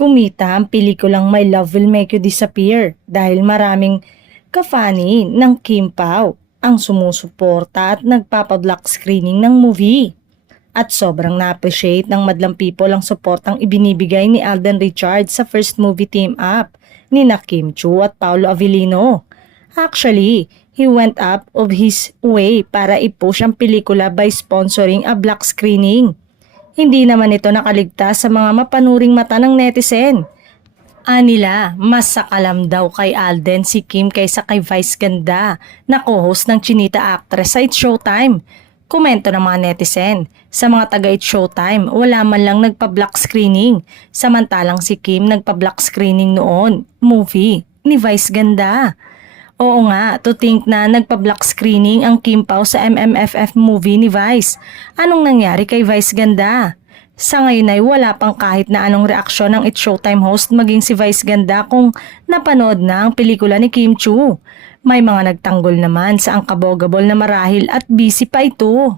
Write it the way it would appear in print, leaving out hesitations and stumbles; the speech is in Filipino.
Kumita ang pelikulang My Love Will Make You Disappear dahil maraming ka-funny ng Kim Pao ang sumusuporta at nagpapa-block screening ng movie. At sobrang na-appreciate ng madlang people ang suportang ibinibigay ni Alden Richards sa first movie team-up ni Kim Chu at Paolo Avellino. Actually, he went up of his way para i-push ang pelikula by sponsoring a block screening. Hindi naman ito nakaligtas sa mga mapanuring mata ng netizen. Anila, mas sakalam daw kay Alden si Kim kaysa kay Vice Ganda na co-host ng Chinita Actress sa It's Showtime. Komento ng mga netizen, sa mga taga It's Showtime, wala man lang nagpa-block screening. Samantalang si Kim nagpa-block screening noon, movie, ni Vice Ganda. Oo nga, to think na nagpa-block screening ang Kim Pao sa MMFF movie ni Vice. Anong nangyari kay Vice Ganda? Sa ngayon ay wala pang kahit na anong reaksyon ng It's Showtime host maging si Vice Ganda kung napanood na ang pelikula ni Kim Chu. May mga nagtanggol naman sa ang kabogabol na marahil at busy pa ito.